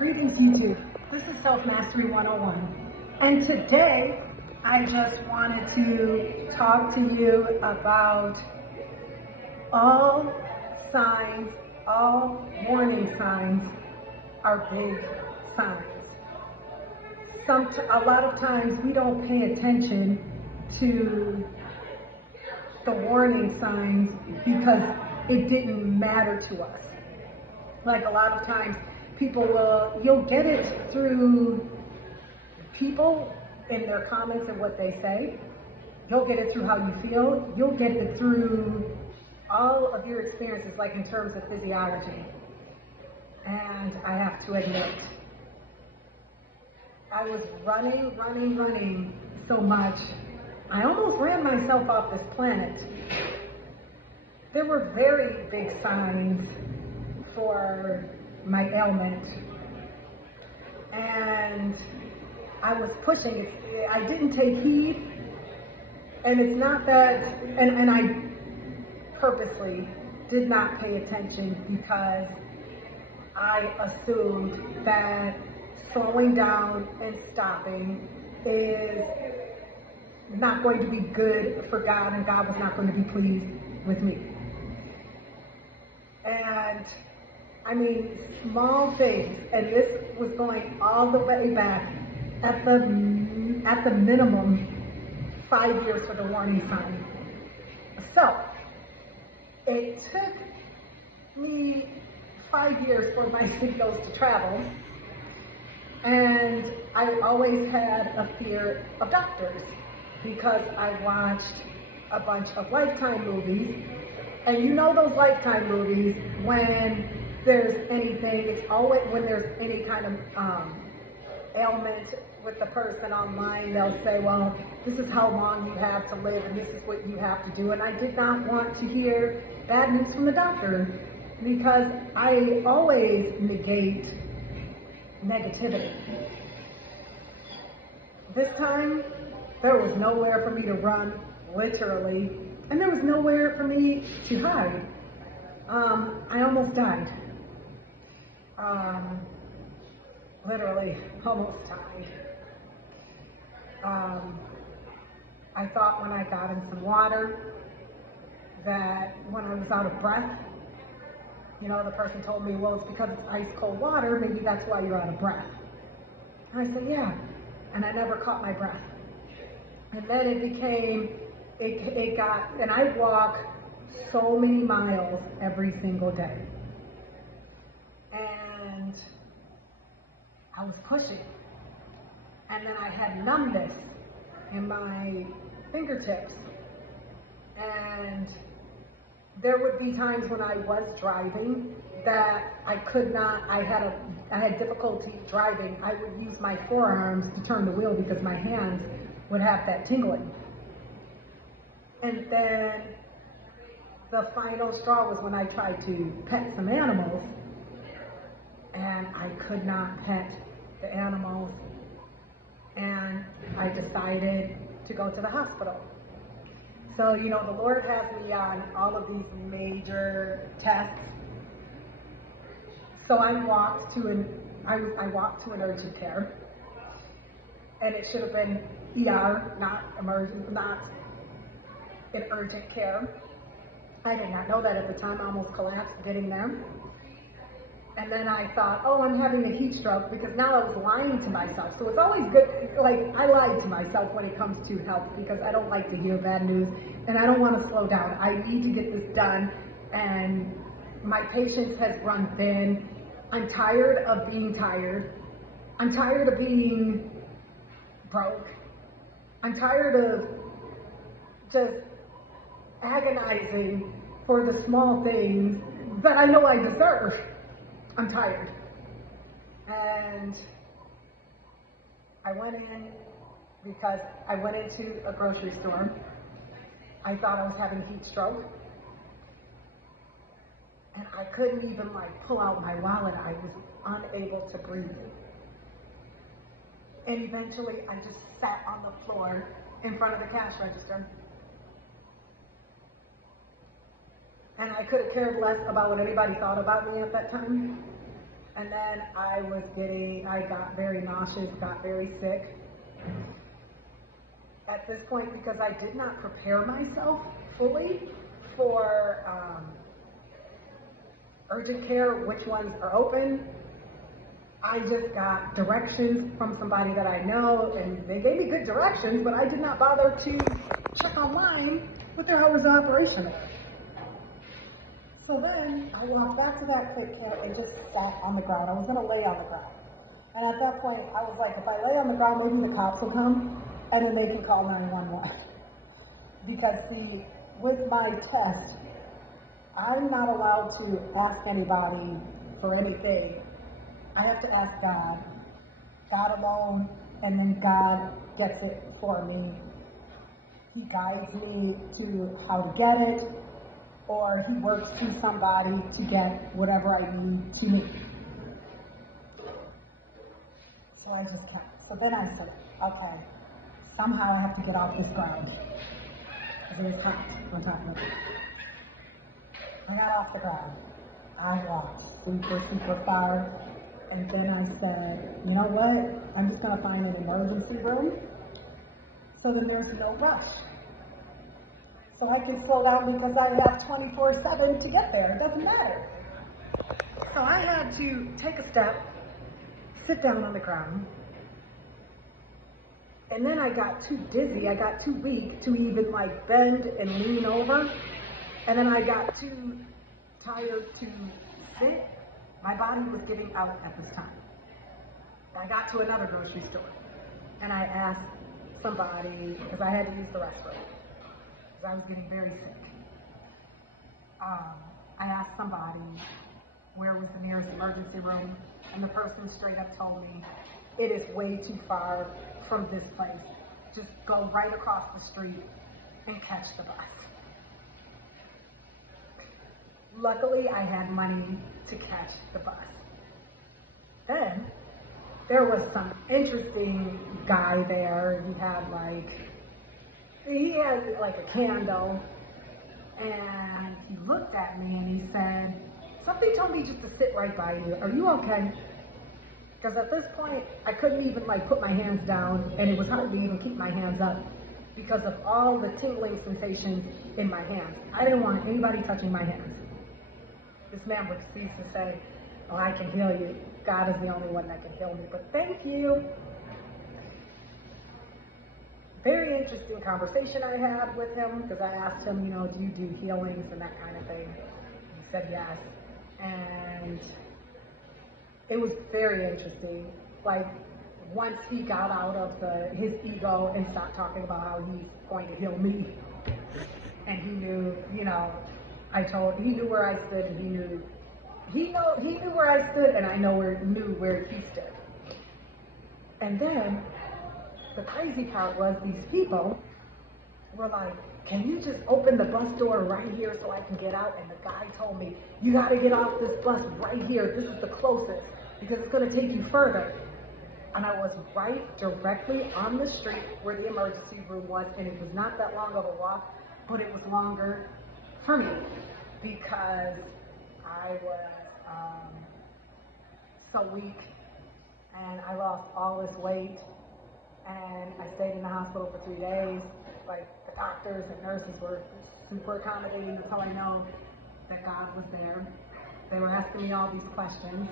Greetings, YouTube. This is Self Mastery 101. And today, I just wanted to talk to you about all signs, all warning signs are big signs. A lot of times we don't pay attention to the warning signs because it didn't matter to us. Like a lot of times you'll get it through people in their comments and what they say. You'll get it through how you feel. You'll get it through all of your experiences, like in terms of physiology. And I have to admit, I was running so much, I almost ran myself off this planet. There were very big signs for my ailment, and I was pushing it. I didn't take heed, and it's not that, and I purposely did not pay attention because I assumed that slowing down and stopping is not going to be good for God, and God was not going to be pleased with me. And I mean, small things, and this was going all the way back at the minimum 5 years for the warning sign. So it took me 5 years for my signals to travel, and I always had a fear of doctors because I watched a bunch of Lifetime movies, and you know those Lifetime movies, when there's anything, it's always when there's any kind of ailment with the person online, they'll say, well, this is how long you have to live and this is what you have to do. And I did not want to hear bad news from the doctor because I always negate negativity. This time, there was nowhere for me to run, literally, and there was nowhere for me to hide. I almost died. Literally, almost died. I thought when I got in some water that when I was out of breath, the person told me, well, it's because it's ice cold water, maybe that's why you're out of breath. And I said, yeah, and I never caught my breath. And then it got, and I walk so many miles every single day. And I was pushing. And then I had numbness in my fingertips. And there would be times when I was driving that I could not, I had difficulty driving. I would use my forearms to turn the wheel because my hands would have that tingling. And then the final straw was when I tried to pet some animals, and I could not pet the animals, and I decided to go to the hospital. So, the Lord has me on all of these major tests. So I walked to an urgent care, and it should have been ER, not in urgent care. I did not know that at the time. I almost collapsed getting there. And then I thought, oh, I'm having a heat stroke, because now I was lying to myself. So it's always good, like, I lied to myself when it comes to health because I don't like to hear bad news and I don't want to slow down. I need to get this done, and my patience has run thin. I'm tired of being tired. I'm tired of being broke. I'm tired of just agonizing for the small things that I know I deserve. I'm tired. And I went in because I went into a grocery store. I thought I was having heat stroke. And I couldn't even pull out my wallet. I was unable to breathe. And eventually I just sat on the floor in front of the cash register. And I could have cared less about what anybody thought about me at that time. And then I got very nauseous, got very sick. At this point, because I did not prepare myself fully for urgent care, which ones are open, I just got directions from somebody that I know, and they gave me good directions, but I did not bother to check online what the hell was the operation of. So then I walked back to that quick care and just sat on the ground. I was going to lay on the ground. And at that point, I was like, if I lay on the ground, maybe the cops will come, and then they can call 911. Because, see, with my test, I'm not allowed to ask anybody for anything. I have to ask God, God alone, and then God gets it for me. He guides me to how to get it, or he works through somebody to get whatever I need to me. So I just kept. So then I said, okay, somehow I have to get off this ground. Because it was hot on top of it. I got off the ground. I walked super far. And then I said, you know what? I'm just going to find an emergency room. So then there's no rush. So I can slow down because I have 24/7 to get there. It doesn't matter. So I had to take a step, sit down on the ground. And then I got too dizzy. I got too weak to even like bend and lean over. And then I got too tired to sit. My body was giving out at this time. I got to another grocery store and I asked somebody, because I had to use the restroom, because I was getting very sick. I asked somebody where was the nearest emergency room, and the person straight up told me, it is way too far from this place. Just go right across the street and catch the bus. Luckily, I had money to catch the bus. Then, there was some interesting guy there. He had like a candle, and he looked at me and he said, something told me just to sit right by you. Are you okay? Because at this point, I couldn't even like put my hands down, and it was hard to even keep my hands up because of all the tingling sensations in my hands. I didn't want anybody touching my hands. This man proceeds to say, oh, I can heal you. God is the only one that can heal me, but thank you. Very interesting conversation I had with him, because I asked him, do you do healings and that kind of thing? He said yes. And it was very interesting. Like, once he got out of his ego and stopped talking about how he's going to heal me, and he knew, he knew where I stood, and he knew where I stood, and I knew where he stood. And then the crazy part was these people were like, can you just open the bus door right here so I can get out? And the guy told me, you got to get off this bus right here. This is the closest because it's going to take you further. And I was right directly on the street where the emergency room was, and it was not that long of a walk, but it was longer for me because I was so weak, and I lost all this weight, and I stayed in the hospital for 3 days. Like, the doctors and nurses were super accommodating. That's how I know that God was there. They were asking me all these questions,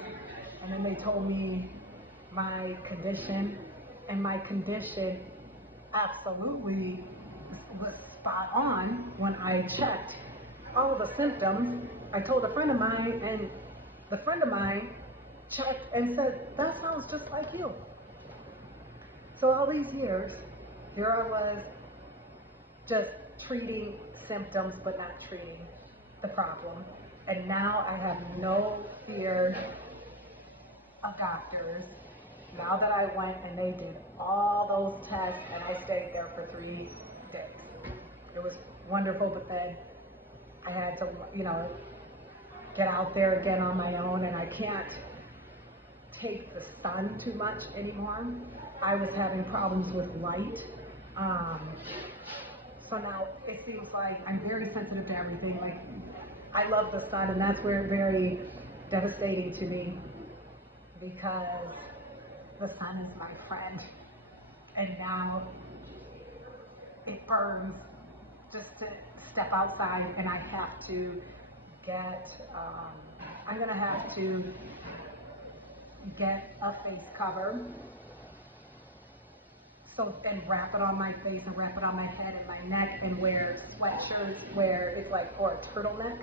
and then they told me my condition, and my condition absolutely was spot on when I checked all of the symptoms. I told a friend of mine, and the friend of mine checked and said, that sounds just like you. So all these years, here I was just treating symptoms but not treating the problem. And now I have no fear of doctors. Now that I went and they did all those tests and I stayed there for 3 days. It was wonderful, but then I had to, get out there again on my own, and I can't take the sun too much anymore. I was having problems with light. So now it seems like I'm very sensitive to everything. Like, I love the sun, and that's where it's very devastating to me. because the sun is my friend. And now it burns just to step outside, and I have to get, I'm gonna have to get a face cover, so, and wrap it on my face and wrap it on my head and my neck, and wear sweatshirts where it's like, or a turtleneck,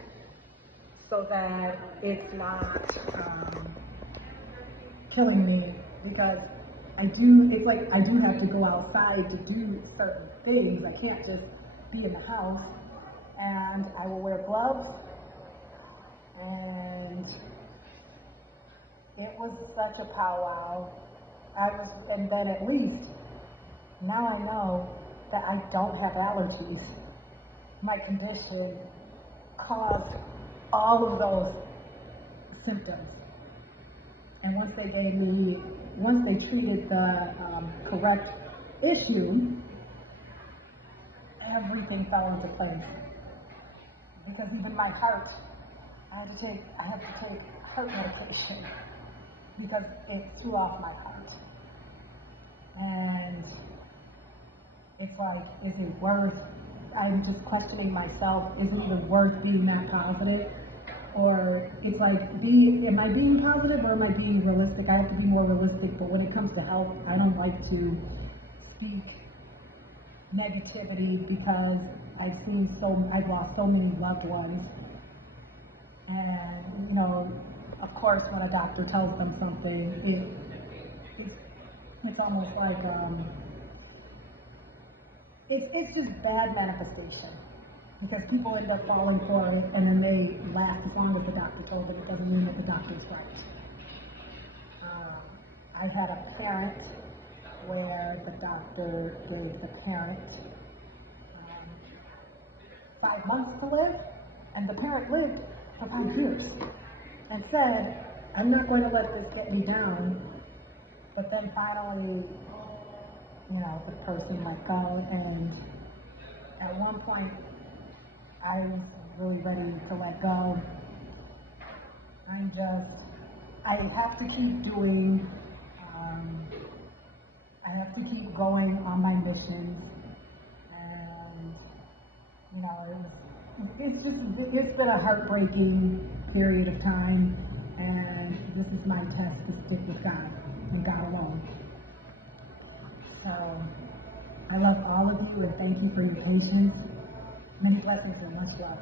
so that it's not killing me, because it's like I do have to go outside to do certain things. I can't just be in the house, and I will wear gloves, and it was such a powwow. And then at least, now I know that I don't have allergies. My condition caused all of those symptoms. And once they treated the correct issue, everything fell into place. Because even my heart, I had to take heart medication because it threw off my heart. And it's like, is it worth, I'm just questioning myself, is it even worth being that positive? Or it's like, am I being positive or am I being realistic? I have to be more realistic, but when it comes to health, I don't like to speak negativity because I've lost so many loved ones. And, of course, when a doctor tells them something, it's almost like, it's just bad manifestation. Because people end up falling for it, and then they last as long as the doctor told them. It doesn't mean that the doctor's right. I had a parent where the doctor gave the parent 5 months to live, and the parent lived for 5 years, and said, I'm not going to let this get me down. But then finally, the person let go, and at one point, I was really ready to let go. I have to keep doing, I have to keep going on my missions. And, it's been a heartbreaking period of time. And this is my test to stick with God and God alone. So, I love all of you and thank you for your patience. Many blessings and much love.